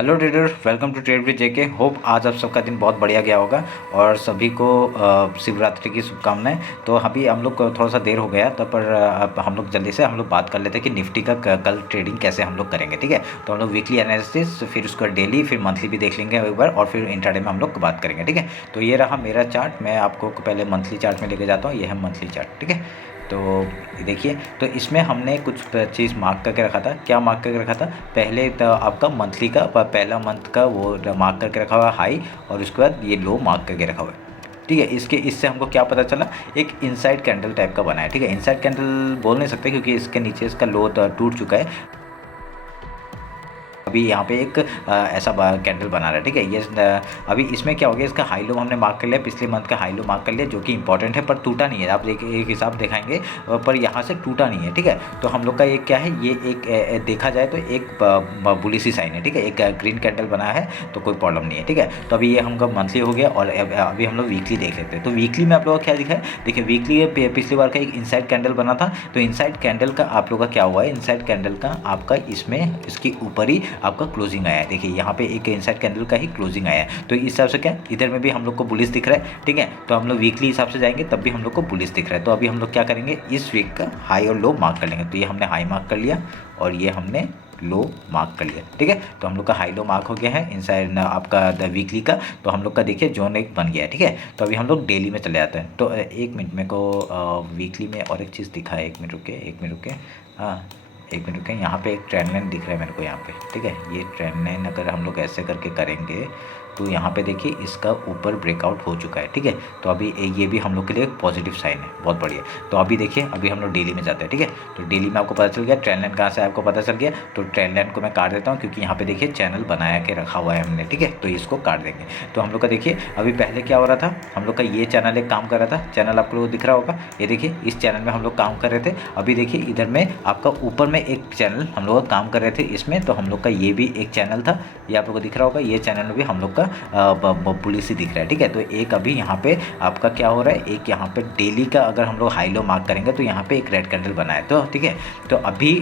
Hello trader, welcome to trade with JK. Hope आज आप सबका दिन बहुत बढ़िया गया होगा और सभी को शिवरात्रि की शुभकामनाएं। तो अभी हम लोग को थोड़ा सा देर हो गया तो पर अब हम लोग जल्दी से बात कर लेते हैं कि निफ्टी का कल ट्रेडिंग कैसे हम लोग करेंगे। ठीक है, तो हम लोग वीकली एनालिसिस, फिर उसका डेली, फिर मंथली भी देख लेंगे एक बार, और फिर इंट्राडे में हम लोग बात करेंगे। ठीक है, तो ये रहा मेरा चार्ट। मैं आपको पहले मंथली चार्ट में लेके जाता हूँ। ये है मंथली चार्ट। ठीक है, तो देखिए, तो इसमें हमने कुछ चीज़ मार्क करके रखा था। क्या मार्क करके रखा था? पहले तो आपका मंथली का पहला मंथ का वो मार्क करके रखा हुआ हाई, और उसके बाद ये लो मार्क करके रखा हुआ है। ठीक है, इससे हमको क्या पता चला? एक इनसाइड कैंडल टाइप का बना है। ठीक है, इनसाइड कैंडल बोल नहीं सकते क्योंकि इसके नीचे इसका लो टूट चुका है। अभी यहाँ पे एक ऐसा कैंडल बना रहा है। ठीक है, ये अभी इसमें क्या हो गया, इसका हाई लो हमने मार्क कर लिया, पिछले मंथ का हाई लो मार्क कर लिया, जो कि इंपॉर्टेंट है पर टूटा नहीं है। आप एक हिसाब दिखाएंगे पर यहाँ से टूटा नहीं है। ठीक है, तो हम लोग का ये क्या है, ये एक देखा जाए तो एक बुलिश साइन है। ठीक है, एक ग्रीन कैंडल बना है तो कोई प्रॉब्लम नहीं है। ठीक है, तो अभी ये हमका मंथली हो गया और अभी हम लोग वीकली देख लेते हैं। तो वीकली में आप लोगों को क्या दिखा है? देखिए, वीकली पिछली बार का एक इनसाइड कैंडल बना था, तो इनसाइड कैंडल का आप लोग का क्या हुआ है? इनसाइड कैंडल का आपका इसमें इसके ऊपर ही आपका क्लोजिंग आया है। देखिए, यहाँ पे एक इनसाइड कैंडल का ही क्लोजिंग आया है, तो इस हिसाब से क्या इधर में भी हम लोग को बुलिश दिख रहा है। ठीक है, तो हम लोग वीकली हिसाब से जाएंगे तब भी हम लोग को बुलिश दिख रहा है। तो अभी हम लोग क्या करेंगे, इस वीक का हाई और लो मार्क कर लेंगे। तो ये हमने हाई मार्क कर लिया और ये हमने लो मार्क कर लिया। ठीक है, तो हम लोग का हाई लो मार्क हो गया है इनसाइड आपका वीकली का। तो हम लोग का देखिए जोन एक बन गया है। ठीक है, तो अभी हम लोग डेली में चले जाते हैं। तो एक मिनट, मेरे को वीकली में और एक चीज़ दिखा है। एक मिनट रुके। हाँ, एक मिनट रुकें। यहाँ पे एक ट्रेंड लाइन दिख रहा है मेरे को यहाँ पे। ठीक है, ये ट्रेंड लाइन अगर हम लोग ऐसे करके करेंगे तो यहाँ पे देखिए इसका ऊपर ब्रेकआउट हो चुका है। ठीक है, तो अभी ये भी हम लोग के लिए एक पॉजिटिव साइन है, बहुत बढ़िया। तो अभी देखिए, अभी हम लोग डेली में जाते हैं। ठीक है, तो डेली में आपको पता चल गया ट्रेंड लाइन कहाँ से आपको पता चल गया। तो ट्रेंड लाइन को मैं काट देता हूँ क्योंकि यहाँ पे देखिए चैनल बनाया के रखा हुआ है हमने। ठीक है, तो इसको काट देंगे। तो हम लोग का देखिए अभी पहले क्या हो रहा था, हम लोग का ये चैनल एक काम कर रहा था। चैनल आप लोग को दिख रहा होगा, ये देखिए इस चैनल में हम लोग काम कर रहे थे। अभी देखिए इधर में आपका ऊपर में एक चैनल हम लोग काम कर रहे थे इसमें, तो हम लोग का ये भी एक चैनल था, ये आप लोग को दिख रहा होगा। ये चैनल में भी हम लोग का पुलिस ही दिख रहा है। ठीक है, तो एक अभी यहाँ पे आपका क्या हो रहा है, एक यहाँ पे डेली का अगर हम लोग हाई लो मार्क करेंगे तो यहाँ पे एक रेड कैंडल बना है। तो ठीक है, तो अभी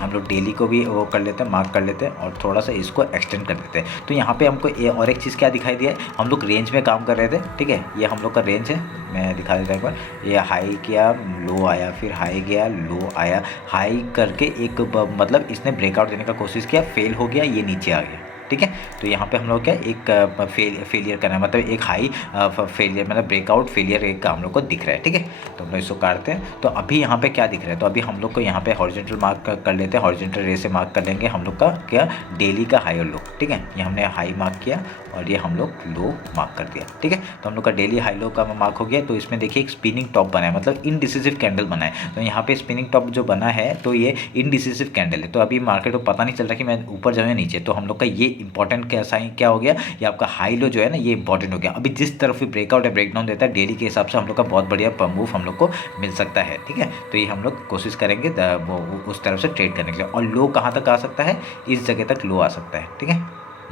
हम लोग डेली को भी वो कर लेते हैं, मार्क कर लेते हैं और थोड़ा सा इसको एक्सटेंड कर देते हैं। तो यहाँ पे हमको और एक चीज़ क्या दिखाई दिया है, हम लोग रेंज में काम कर रहे थे। ठीक है, ये हम लोग का रेंज है, मैं दिखा देता हूँ एक बार। ये हाई किया, लो आया, फिर हाई गया, लो आया, हाई करके एक मतलब इसने ब्रेकआउट देने का कोशिश किया, फेल हो गया, ये नीचे आ गया। ठीक है, तो यहाँ पे हम लोग क्या एक फेलियर करना है, मतलब एक हाई फेलियर, मतलब ब्रेकआउट फेलियर एक का हम लोग को दिख रहा है। ठीक है, तो हम लोग इसको काटते हैं। तो अभी यहाँ पे क्या दिख रहा है, तो अभी हम लोग को यहाँ पे हॉरिजॉन्टल मार्क कर लेते हैं। हॉरिजॉन्टल रे से मार्क कर लेंगे हम लोग का क्या, डेली का हाई और लो। ठीक है, ये हमने हाई मार्क किया और ये हम लोग लो मार्क कर दिया। ठीक है, तो हम लोग का डेली हाई लो का मार्क हो गया। तो इसमें देखिए एक स्पिनिंग टॉप बना है, मतलब इनडिसिसिव कैंडल बना है। तो यहाँ पे स्पिनिंग टॉप जो बना है तो ये इनडिसिसिव कैंडल है। तो अभी मार्केट को पता नहीं चल रहा कि मैं ऊपर जाऊँ या नीचे। तो हम लोग का ये इंपॉर्टेंट क्या साइन क्या हो गया, ये आपका हाई लो जो है ना, ये इंपॉर्टेंट हो गया। अभी जिस तरफ भी ब्रेकआउट है, ब्रेकडाउन देता है डेली के हिसाब से, हम लोग का बहुत बढ़िया मूव हम लोग को मिल सकता है। ठीक है, तो ये हम लोग कोशिश करेंगे उस तरफ से ट्रेड करने के लिए। और लो कहाँ तक आ सकता है, इस जगह तक लो आ सकता है। ठीक है,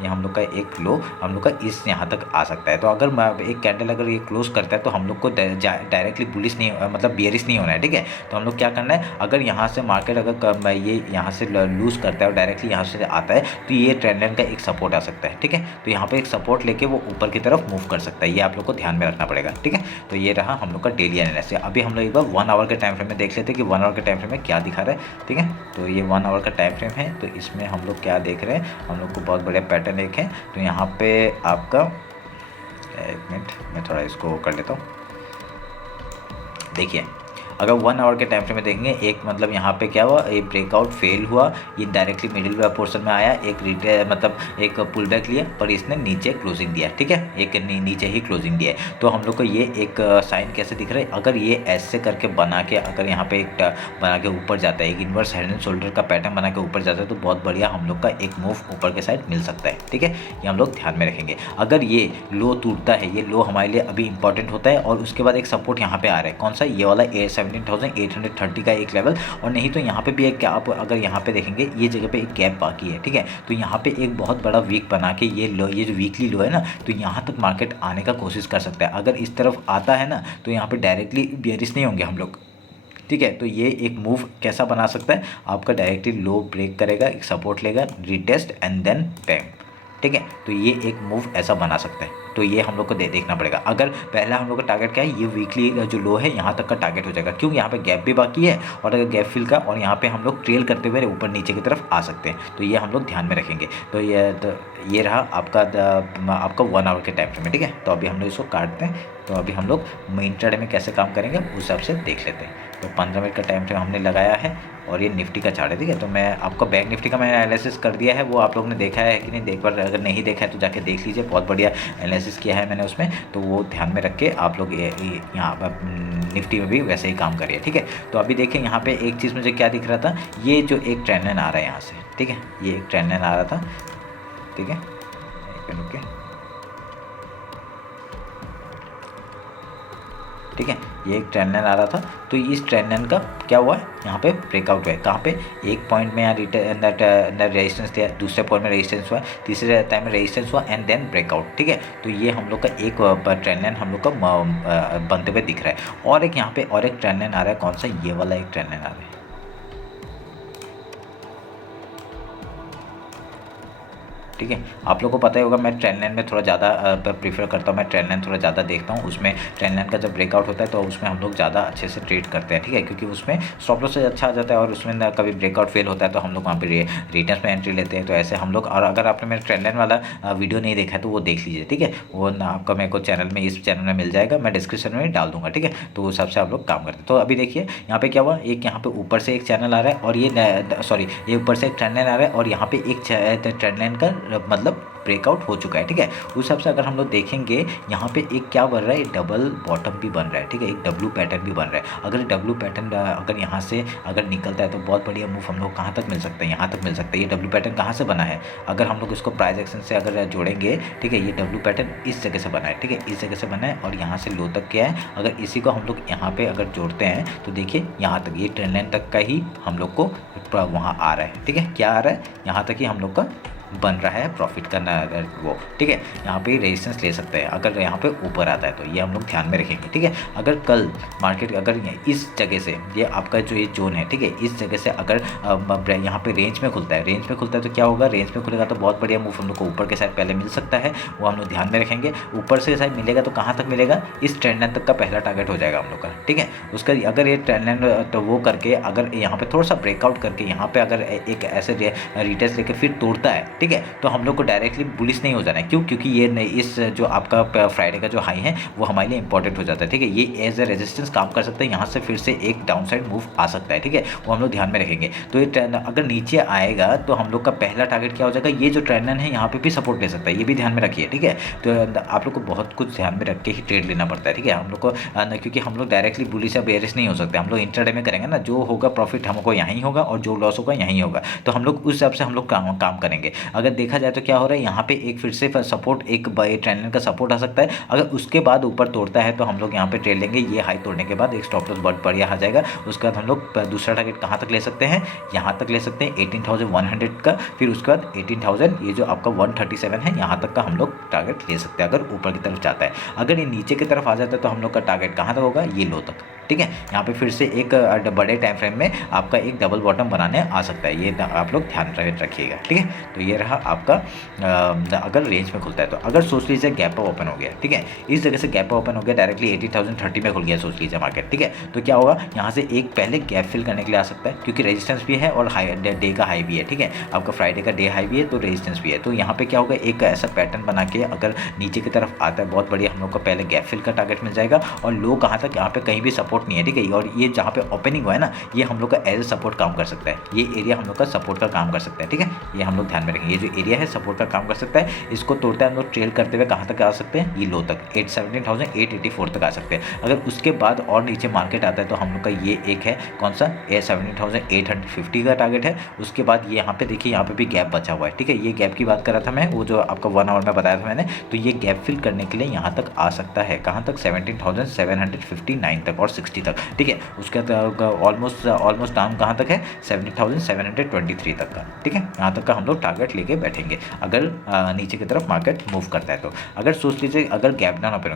ये हम लोग का एक लो हम लोग का इस यहाँ तक आ सकता है। तो अगर एक कैंडल अगर ये क्लोज करता है तो हम लोग को डायरेक्टली बुलिश नहीं, मतलब बियरिश नहीं होना है। ठीक है, तो हम लोग क्या करना है, अगर यहाँ से मार्केट अगर ये यहाँ से लूज करता है और डायरेक्टली यहाँ से आता है तो ये ट्रेंड लाइन का एक सपोर्ट आ सकता है। ठीक है, तो यहाँ पे एक सपोर्ट लेके वो ऊपर की तरफ मूव कर सकता है, ये आप लोग को ध्यान में रखना पड़ेगा। ठीक है, तो ये रहा हम लोग का डेली एनालिसिस। अभी हम लोग एक बार 1 आवर के टाइम फ्रेम में देख लेते हैं कि 1 आवर के टाइम फ्रेम में क्या दिखा रहा है। ठीक है, तो ये 1 आवर का टाइम फ्रेम है, तो इसमें हम लोग क्या देख रहे हैं, हम लोग को बहुत बढ़िया पैटर्न एक है। तो यहाँ पे आपका एक मिनट, मैं थोड़ा इसको कर लेता हूँ। देखिए, अगर 1 आवर के टाइम फ्रेम में देखेंगे, एक मतलब यहाँ पे क्या हुआ, ये ब्रेकआउट फेल हुआ, ये डायरेक्टली मिडिल पोर्शन में आया, एक मतलब एक पुल बैक लिया, पर इसने नीचे क्लोजिंग दिया। ठीक है, एक नीचे ही क्लोजिंग दिया है। तो हम लोग को ये एक साइन कैसे दिख रहा है, अगर ये ऐसे करके बना के अगर यहाँ पे एक बना के ऊपर जाता है, एक इन्वर्स हेड एंड शोल्डर का पैटर्न बना के ऊपर जाता है, तो बहुत बढ़िया हम लोग का एक मूव ऊपर के साइड मिल सकता है। ठीक है, ये हम लोग ध्यान में रखेंगे। अगर ये लो टूटता है, ये लो हमारे लिए अभी इंपॉर्टेंट होता है, और उसके बाद एक सपोर्ट यहाँ पे आ रहा है, कौन सा, ये वाला 17,830 का एक लेवल, और नहीं तो यहाँ पे भी एक, आप अगर यहाँ पे देखेंगे ये जगह पे एक गैप बाकी है। ठीक है, तो यहाँ पे एक बहुत बड़ा वीक बना के ये लो, ये जो वीकली लो है ना, तो यहाँ तक मार्केट आने का कोशिश कर सकता है। अगर इस तरफ आता है ना तो यहाँ पे डायरेक्टली बेयरिश नहीं होंगे हम लोग, ठीक है। तो ये एक मूव कैसा बना सकता है, आपका डायरेक्टली लो ब्रेक करेगा, एक सपोर्ट लेगा, रीटेस्ट एंड देन बैंग, ठीक है। तो ये एक मूव ऐसा बना सकता है, तो ये हम लोग को देखना पड़ेगा। अगर पहला हम लोग का टारगेट क्या है, ये वीकली जो लो है यहाँ तक का टारगेट हो जाएगा, क्योंकि यहाँ पे गैप भी बाकी है और अगर गैप फिल का, और यहाँ पे हम लोग ट्रेल करते हुए ऊपर नीचे की तरफ आ सकते हैं, तो ये हम लोग ध्यान में रखेंगे। तो ये रहा आपका 1 आवर के टाइम फ्रेम में, ठीक है। तो अभी हम लोग इसको काटते हैं। तो अभी हम लोग इंट्राडे में कैसे काम करेंगे उस हिसाब से देख लेते हैं। तो 15 मिनट का टाइम फ्रेम हमने लगाया है और ये निफ्टी का चार्ट है, ठीक है। तो मैं आपको बैंक निफ्टी का मैंने एनालिसिस कर दिया है, वो आप लोगों ने देखा है कि नहीं, देख पर अगर नहीं देखा है तो जाके देख लीजिए, बहुत बढ़िया एनालिसिस किया है मैंने उसमें। तो वो ध्यान में रख के आप लोग यहाँ पर निफ्टी में भी वैसे ही काम करिए, ठीक है। तो अभी देखिए यहाँ पे एक चीज़ मुझे क्या दिख रहा था, ये जो एक ट्रेंड लाइन आ रहा है यहाँ से, ठीक है, ये एक ट्रेंड लाइन आ रहा था, ठीक है। ठीक है, ये एक ट्रेंड लाइन आ रहा था। तो इस ट्रेंड लाइन का क्या हुआ है, यहाँ पे ब्रेकआउट हुआ है, कहाँ पे, एक पॉइंट में यहाँ रेजिस्टेंस दिया, दूसरे पॉइंट में रेजिस्टेंस हुआ, तीसरे टाइम में रेजिस्टेंस हुआ एंड देन ब्रेकआउट, ठीक है। तो ये हम लोग का एक ट्रेंड लाइन हम लोग का बनते हुए दिख रहा है। और एक यहाँ पे और एक ट्रेंड लाइन आ रहा है, कौन सा, ये वाला एक ट्रेंड लाइन आ रहा है, ठीक है। आप लोगों को पता ही होगा मैं ट्रेंड लाइन में थोड़ा ज़्यादा प्रीफर करता हूँ, मैं ट्रेंड लाइन थोड़ा ज़्यादा देखता हूँ, उसमें ट्रेंड लाइन का जब ब्रेकआउट होता है तो उसमें हम लोग ज़्यादा अच्छे से ट्रेड करते हैं, ठीक है, क्योंकि उसमें स्टॉप लॉस से अच्छा आ जाता है और उसमें ना कभी ब्रेकआउट फेल होता है तो हम लोग वहाँ पे रिटर्न्स में एंट्री लेते हैं। तो ऐसे हम लोग, और अगर आपने मेरा ट्रेंड लाइन वाला वीडियो नहीं देखा है तो वो देख लीजिए, ठीक है, वो ना आपका मेरे को चैनल में, इस चैनल में मिल जाएगा, मैं डिस्क्रिप्शन में डाल दूँगा, ठीक है। तो उस हिसाब से आप लोग काम करते हैं। तो अभी देखिए यहाँ पे क्या हुआ, एक यहाँ पे ऊपर से एक चैनल आ रहा है और ये ऊपर से एक ट्रेंड लाइन आ रहा है और यहाँ पे एक ट्रेंड लाइन का मतलब ब्रेकआउट हो चुका है, ठीक है। उस हिसाब से अगर हम लोग देखेंगे यहाँ पे एक क्या बन रहा है, डबल बॉटम भी बन रहा है, ठीक है, एक डब्लू पैटर्न भी बन रहा है। अगर डब्लू पैटर्न अगर यहाँ से अगर निकलता है तो बहुत बढ़िया मूव हम लोग कहाँ तक मिल सकते हैं, यहाँ तक मिल सकता है। ये डब्लू पैटर्न कहाँ से बना है, अगर हम लोग इसको प्राइस एक्शन से अगर जोड़ेंगे, ठीक है, ये डब्लू पैटर्न इस जगह से बना है, ठीक है, इस जगह से बना है और यहाँ से लो तक क्या है, अगर इसी को हम लोग यहाँ पे अगर जोड़ते हैं तो देखिए यहाँ तक, ये ट्रेंड लाइन तक का ही हम लोग को वहाँ आ रहा है, ठीक है, क्या आ रहा है, यहाँ तक ही हम लोग का बन रहा है प्रॉफिट का वो, ठीक है। यहाँ पे रेजिस्टेंस ले सकते हैं अगर यहाँ पे ऊपर आता है, तो ये हम लोग ध्यान में रखेंगे, ठीक है। अगर कल मार्केट अगर इस जगह से, ये आपका जो ये जोन है, ठीक है, इस जगह से अगर यहाँ पे रेंज में खुलता है, तो क्या होगा, रेंज में खुलेगा तो बहुत बढ़िया मूव हम लोग को ऊपर के साइड पहले मिल सकता है, वो हम लोग ध्यान में रखेंगे। ऊपर से साइड मिलेगा तो कहाँ तक मिलेगा, इस ट्रेंड लाइन तक का पहला टारगेट हो जाएगा हम लोग का, ठीक है। उसका अगर ये ट्रेंड लाइन तो वो करके अगर यहाँ पे थोड़ा सा ब्रेकआउट करके यहाँ पे अगर एक ऐसे रिटेस्ट लेके फिर तोड़ता है, ठीक है, तो हम लोग को डायरेक्टली बुलिश नहीं हो जाना है, क्यों, क्योंकि ये इस जो आपका फ्राइडे का जो हाई है वो हमारे लिए इंपॉर्टेंट हो जाता है, ठीक है। ये एज ए रेजिस्टेंस काम कर सकता है, यहाँ से फिर से एक डाउन साइड मूव आ सकता है, ठीक है, वो हम लोग ध्यान में रखेंगे। तो ये अगर नीचे आएगा तो हम लोग का पहला टारगेट क्या हो जाएगा, ये जो ट्रेंड लाइन है यहाँ पे भी सपोर्ट ले सकता है, ये भी ध्यान में रखिए, ठीक है। तो आप लोग को बहुत कुछ ध्यान में रख के ही ट्रेड लेना पड़ता है, ठीक है, हम लोग को, क्योंकि हम लोग डायरेक्टली बुलिश या बेयरिश नहीं हो सकते, हम लोग इंट्राडे में करेंगे ना, जो होगा प्रॉफिट हमको यहीं होगा और जो लॉस होगा यहीं होगा, तो हम लोग उस हिसाब से हम लोग काम करेंगे। अगर देखा जाए तो क्या हो रहा है, यहाँ पे एक फिर से सपोर्ट, एक ट्रेंड लाइन का सपोर्ट आ सकता है, अगर उसके बाद ऊपर तोड़ता है तो हम लोग यहाँ पे ट्रेड लेंगे, ये हाई तोड़ने के बाद एक स्टॉप लॉस बहुत बढ़िया आ जाएगा। उसके बाद हम लोग दूसरा टारगेट कहाँ तक ले सकते हैं, यहाँ तक ले सकते हैं 18,100 का, फिर उसके बाद 18,000, ये जो आपका 137 है, यहाँ तक का हम लोग टारगेट ले सकते हैं अगर ऊपर की तरफ जाता है। अगर ये नीचे की तरफ आ जाता है तो हम लोग का टारगेट कहाँ तक होगा, ये लो तक, ठीक है। यहाँ पे फिर से एक बड़े टाइम फ्रेम में आपका एक डबल बॉटम बनाने आ सकता है, ये आप लोग ध्यान रखिएगा, ठीक है। तो ये रहा आपका अगर रेंज में खुलता है, तो अगर सोच लीजिए गैप अप ओपन हो गया, ठीक है, इस जगह से गैप अप ओपन हो गया, डायरेक्टली 80,030 में खुल गया, सोच लीजिए मार्केट, ठीक है, तो क्या होगा, यहाँ से एक पहले गैप फिल करने के लिए आ सकता है, क्योंकि रेजिस्टेंस भी है और डे का हाई भी है, ठीक है, आपका फ्राइडे का डे हाई भी है तो रेजिस्टेंस भी है। तो यहाँ पे क्या होगा, एक ऐसा पैटर्न बना के अगर नीचे की तरफ आता है, बहुत बढ़िया हम लोग को पहले गैप फिल का टारगेट मिल जाएगा और लो कहाँ तक, यहाँ पे कहीं भी सपोर्ट नहीं है, ठीक है, और ये जहाँ पे ओपनिंग हुआ है ना, ये हम लोग का एज ए सपोर्ट काम कर सकता है, ये एरिया हम लोग का सपोर्ट का काम कर सकता है, ठीक है, ये हम लोग ध्यान में रखेंगे, ये जो एरिया है सपोर्ट का काम कर सकता है, इसको तोड़ते हैं हम लोग ट्रेल करते हुए कहाँ तक आ सकते हैं, ये लो तक 17,884 तक आ सकते हैं। अगर उसके बाद और नीचे मार्केट आता है तो हम लोग का ये एक है, कौन सा, 17,850 का टारगेट है। उसके बाद ये यहाँ पे देखिए, यहाँ पे भी गैप बचा हुआ है, ठीक है, ये गैप की बात कर रहा था मैं, वो जो आपका 1 आवर में बताया था मैंने, तो ये गैप फिल करने के लिए यहाँ तक आ सकता है, कहाँ तक, 17,759 तक और 60 तक, ठीक है। उसके ऑलमोस्ट दाम कहाँ तक है, 70,723 तक का, ठीक है। यहाँ तक का हम लोग टारगेट लेके बैठेंगे अगर नीचे की तरफ मार्केट मूव करता है तो। अगर सोच लीजिए अगर गैप डाउन ओपन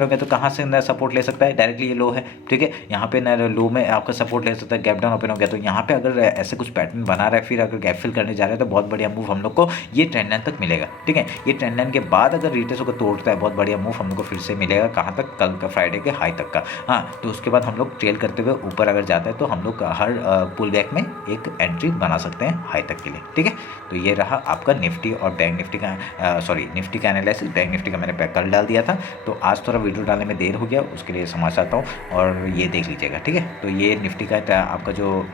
हो गया तो कहाँ से सपोर्ट ले सकता है, डायरेक्टली ये लो है, ठीक है। यहाँ पे लो में आपका सपोर्ट ले सकता है, गैप डाउन ओपन हो गया तो यहाँ पे अगर ऐसे कुछ पैटर्न बना रहा है, फिर अगर गैप फिल करने जा रहे हैं तो बहुत बढ़िया मूव हम लोग को ये ट्रेंड लाइन तक मिलेगा, ठीक है। ये ट्रेंड लाइन के बाद अगर रिटेस को तोड़ता है बहुत बढ़िया मूव हम लोग को फिर से मिलेगा, कहाँ तक, कल का फ्राइडे के हाई तक का। हाँ, तो उसके बाद हम लोग ट्रेल करते हुए ऊपर अगर जाता है तो हम लोग हर पुल बैक में एक एंट्री बना सकते हैं हाई तक के लिए, ठीक है। तो ये रहा आपका निफ्टी और बैंक निफ्टी का निफ्टी का एनालिसिस। बैंक निफ्टी का मैंने कल डाल दिया था, तो आज थोड़ा वीडियो डालने में देर हो गया, उसके लिए क्षमा चाहता हूँ और ये देख लीजिएगा, ठीक है। तो ये निफ्टी का आपका जो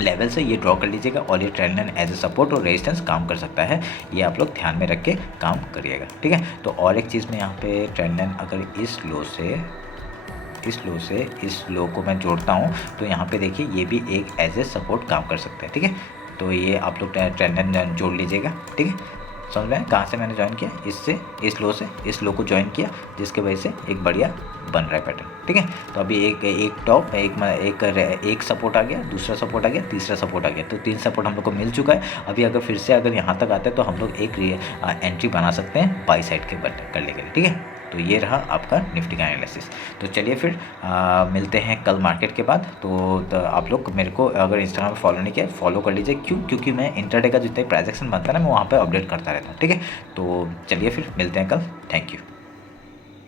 लेवल से ये ड्रॉ कर लीजिएगा और ये trend line as a support और रेजिस्टेंस काम कर सकता है, ये आप लोग ध्यान में रख के काम करिएगा, ठीक है। तो और एक चीज़ में यहाँ पे ट्रेंड लाइन अगर इस लो को मैं जोड़ता हूँ तो यहाँ पे देखिए ये भी एक एज ए सपोर्ट काम कर सकता है, ठीक है। तो ये आप लोग ट्रेंड लाइन जोड़ लीजिएगा, ठीक है। समझ रहे हैं कहाँ से मैंने ज्वाइन किया, इससे इस लो को ज्वाइन किया, जिसके वजह से एक बढ़िया बन रहा है पैटर्न, ठीक है। तो अभी एक टॉप एक सपोर्ट आ गया, दूसरा सपोर्ट आ गया, तीसरा सपोर्ट आ गया, तो 3 सपोर्ट हम लोग को मिल चुका है। अभी अगर फिर से अगर यहाँ तक आते हैं तो हम लोग एक एंट्री बना सकते हैं बाई साइड के करने के लिए, ठीक है। तो ये रहा आपका निफ्टी का एनालिसिस। तो चलिए फिर मिलते हैं कल मार्केट के बाद। तो आप लोग मेरे को अगर इंस्टाग्राम पे फॉलो नहीं किया, फॉलो कर लीजिए। क्योंकि मैं इंटरडे का जितने ट्रांजैक्शन बनता है ना, मैं वहाँ पे अपडेट करता रहता हूँ, ठीक है। तो चलिए फिर मिलते हैं कल। Thank you.